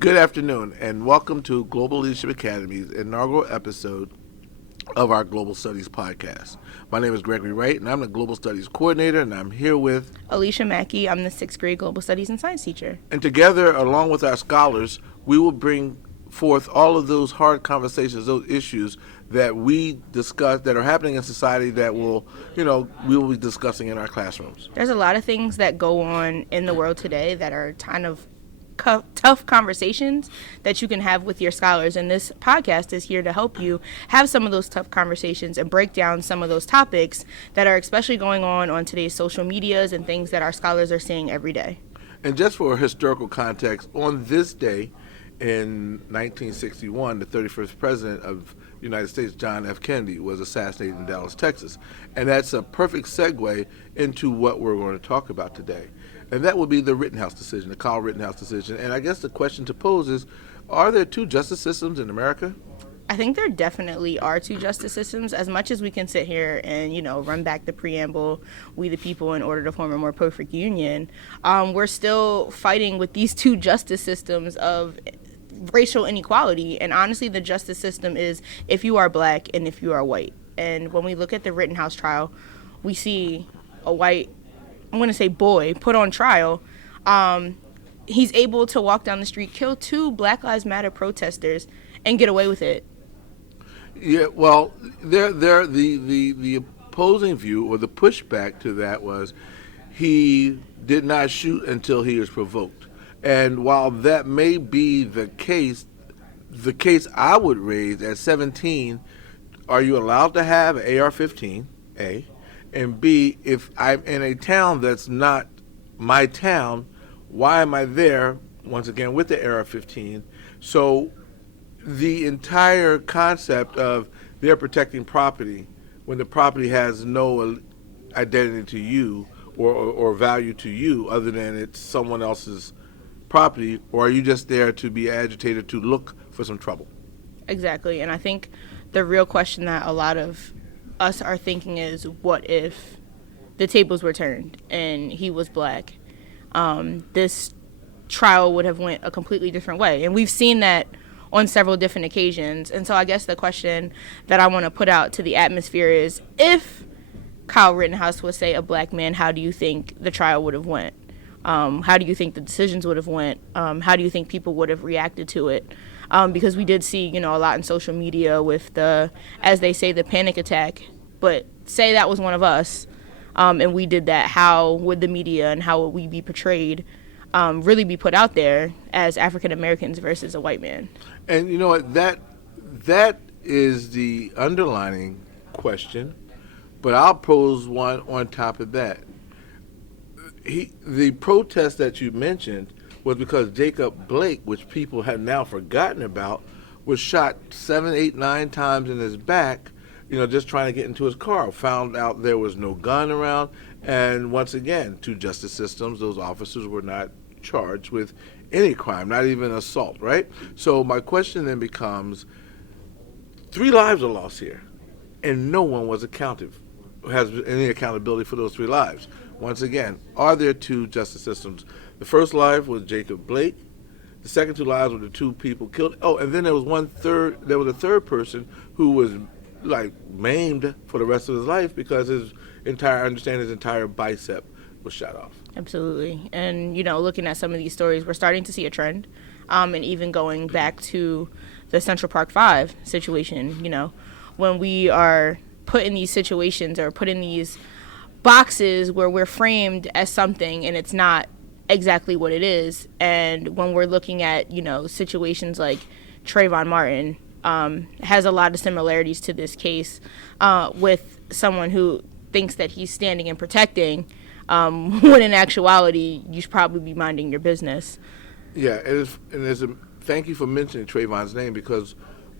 Good afternoon, and welcome to Global Leadership Academy's inaugural episode of our Global Studies podcast. My name is Gregory Wright, and I'm the Global Studies Coordinator, and I'm here with Alicia Mackey. I'm the 6th grade Global Studies and Science teacher. And together, along with our scholars, we will bring forth all of those hard conversations, those issues that we discuss that are happening in society that we will be discussing in our classrooms. There's a lot of things that go on in the world today that are kind of tough conversations that you can have with your scholars, and this podcast is here to help you have some of those tough conversations and break down some of those topics that are especially going on today's social medias and things that our scholars are seeing every day. And just for historical context, on this day in 1961, the 31st president of the United States, John F. Kennedy, was assassinated in Dallas, Texas. And that's a perfect segue into what we're going to talk about today. And that would be the Rittenhouse decision, the Kyle Rittenhouse decision. And I guess the question to pose is, are there two justice systems in America? I think there definitely are two justice systems. As much as we can sit here and, run back the preamble, we the people in order to form a more perfect union, we're still fighting with these two justice systems of racial inequality. And honestly, the justice system is if you are black and if you are white. And when we look at the Rittenhouse trial, we see a white, I'm going to say boy, put on trial. He's able to walk down the street, kill two Black Lives Matter protesters, and get away with it. Yeah, well, the opposing view or the pushback to that was he did not shoot until he was provoked. And while that may be the case I would raise at 17, are you allowed to have an AR-15, A? And B, if I'm in a town that's not my town, why am I there, once again, with the AR-15? So the entire concept of they're protecting property when the property has no identity to you or value to you other than it's someone else's property, or are you just there to be agitated to look for some trouble? Exactly. And I think the real question that a lot of us are thinking is, what if the tables were turned and he was black? This trial would have went a completely different way. And we've seen that on several different occasions. And so I guess the question that I want to put out to the atmosphere is, if Kyle Rittenhouse was, say, a black man, how do you think the trial would have went? How do you think the decisions would have went? How do you think people would have reacted to it? Because we did see, a lot in social media with the, as they say, the panic attack. But say that was one of us, and we did that, how would the media and how would we be portrayed, really be put out there as African Americans versus a white man? And you know what, that is the underlining question, but I'll pose one on top of that. The protest that you mentioned was because Jacob Blake, which people have now forgotten about, was shot 7, 8, 9 times in his back, just trying to get into his car. Found out there was no gun around, and once again, two justice systems, those officers were not charged with any crime, not even assault, right? So my question then becomes, 3 lives are lost here, and no one was has any accountability for those 3 lives. Once again, are there two justice systems? The first life was Jacob Blake. The second 2 lives were the 2 people killed. Oh, and then there was a third person who was maimed for the rest of his life because his entire bicep was shot off. Absolutely. And, looking at some of these stories, we're starting to see a trend. And even going back to the Central Park 5 situation, when we are put in these situations or put in these boxes where we're framed as something and it's not exactly what it is. And when we're looking at, situations like Trayvon Martin, has a lot of similarities to this case with someone who thinks that he's standing and protecting, when in actuality you should probably be minding your business. Yeah, thank you for mentioning Trayvon's name, because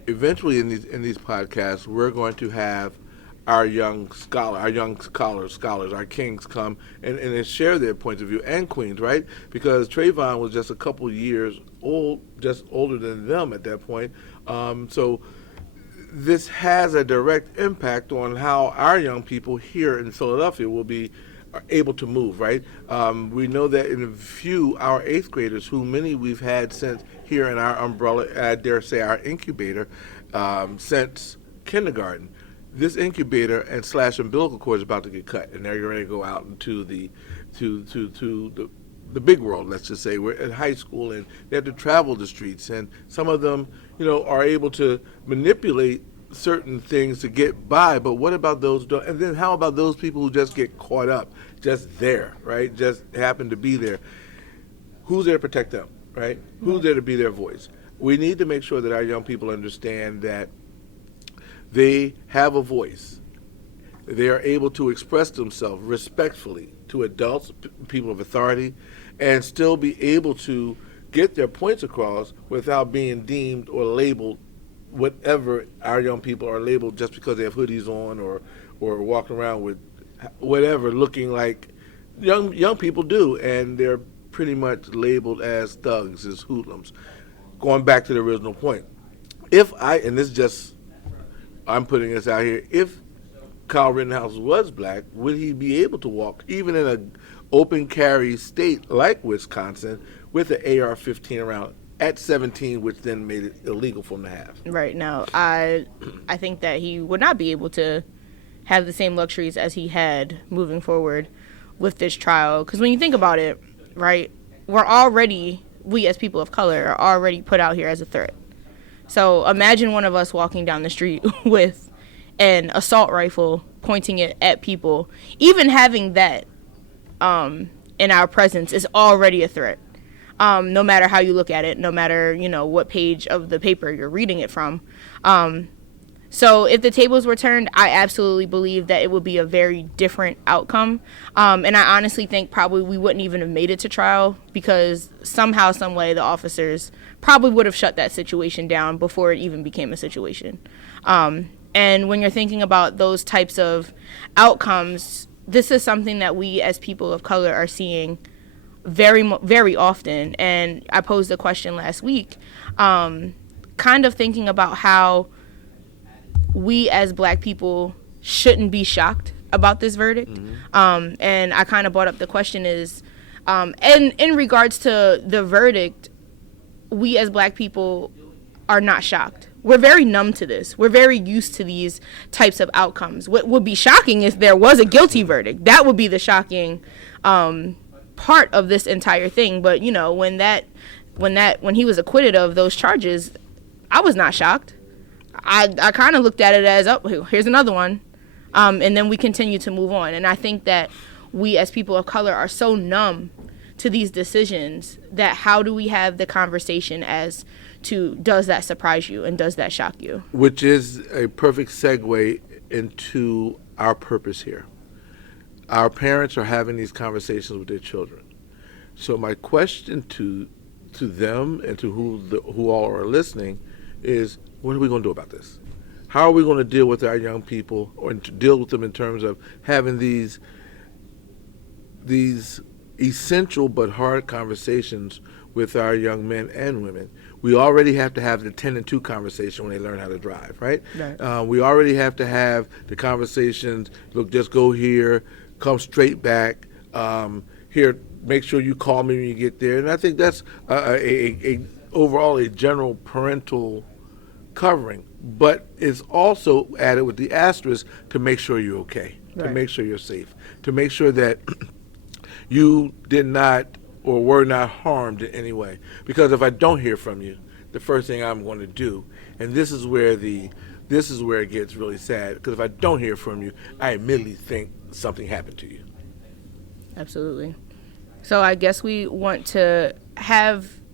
eventually in these podcasts we're going to have our young scholars, our kings come and share their points of view, and queens, right? Because Trayvon was just a couple years old, just older than them at that point. So this has a direct impact on how our young people here in Philadelphia will be are able to move, right? We know that in a few, our eighth graders, who many we've had since here in our umbrella, I dare say our incubator, since kindergarten. This incubator and slash umbilical cord is about to get cut, and they're ready to go out into the big world. Let's just say we're at high school, and they have to travel the streets, and some of them, are able to manipulate certain things to get by. But what about those? And then how about those people who just get caught up, just there, right? Just happen to be there. Who's there to protect them, right? Who's there to be their voice? We need to make sure that our young people understand that they have a voice. They are able to express themselves respectfully to adults, people of authority, and still be able to get their points across without being deemed or labeled whatever our young people are labeled just because they have hoodies on or walking around with whatever looking like young people do, and they're pretty much labeled as thugs, as hoodlums. Going back to the original point, I'm putting this out here, if Kyle Rittenhouse was black, would he be able to walk, even in an open carry state like Wisconsin, with an AR-15 around at 17, which then made it illegal for him to have? Right now, I think that he would not be able to have the same luxuries as he had moving forward with this trial. Because when you think about it, right, we as people of color are already put out here as a threat. So imagine one of us walking down the street with an assault rifle pointing it at people. Even having that in our presence is already a threat. No matter how you look at it, no matter, what page of the paper you're reading it from. So if the tables were turned, I absolutely believe that it would be a very different outcome. And I honestly think probably we wouldn't even have made it to trial, because somehow, some way, the officers probably would have shut that situation down before it even became a situation. And when you're thinking about those types of outcomes, this is something that we as people of color are seeing very often. And I posed a question last week, kind of thinking about how we as black people shouldn't be shocked about this verdict. Mm-hmm. And I kind of brought up the question is, and in regards to the verdict, we as black people are not shocked. We're very numb to this. We're very used to these types of outcomes. What would be shocking if there was a guilty verdict. That would be the shocking part of this entire thing. But when he was acquitted of those charges, I was not shocked. I kind of looked at it as, oh, here's another one. And then we continue to move on. And I think that we as people of color are so numb to these decisions that how do we have the conversation as to, does that surprise you and does that shock you? Which is a perfect segue into our purpose here. Our parents are having these conversations with their children. So my question to them and to who all are listening is, what are we going to do about this? How are we going to deal with our young people, or to deal with them in terms of having these essential but hard conversations with our young men and women? We already have to have the 10 and 2 conversation when they learn how to drive, right? We already have to have the conversations, look, just go here, come straight back, here, make sure you call me when you get there. And I think that's overall a general parental covering, but it's also added with the asterisk to make sure you're okay, right, to make sure you're safe, to make sure that you did not or were not harmed in any way. Because if I don't hear from you, the first thing I'm going to do, and this is where it gets really sad, because if I don't hear from you, I immediately think something happened to you. Absolutely. So I guess we want to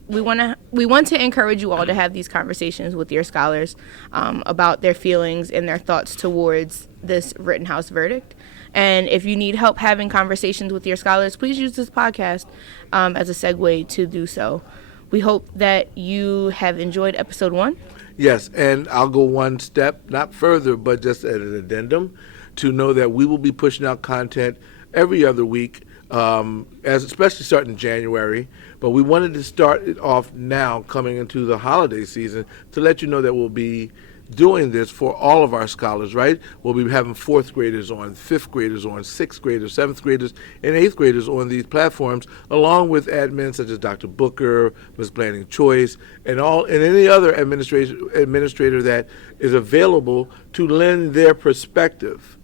encourage you all to have these conversations with your scholars about their feelings and their thoughts towards this Rittenhouse verdict. And if you need help having conversations with your scholars, please use this podcast as a segue to do so. We hope that you have enjoyed episode 1. Yes, and I'll go one step, not further, but just as an addendum, to know that we will be pushing out content every other week, especially starting in January. But we wanted to start it off now, coming into the holiday season, to let you know that we'll be doing this for all of our scholars, right? We'll be having fourth graders on, fifth graders on, sixth graders, seventh graders, and eighth graders on these platforms, along with admins such as Dr. Booker, Ms. Blanding Choice, and any other administrator that is available to lend their perspective.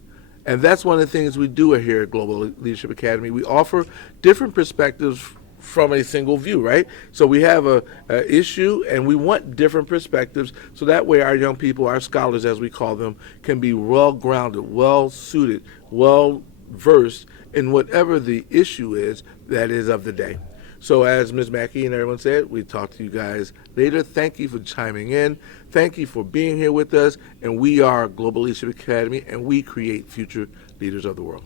And that's one of the things we do here at Global Leadership Academy. We offer different perspectives from a single view, right? So we have a issue, and we want different perspectives, so that way our young people, our scholars as we call them, can be well-grounded, well-suited, well-versed in whatever the issue is that is of the day. So as Ms. Mackey and everyone said, we talk to you guys later. Thank you for chiming in. Thank you for being here with us. And we are Global Leadership Academy, and we create future leaders of the world.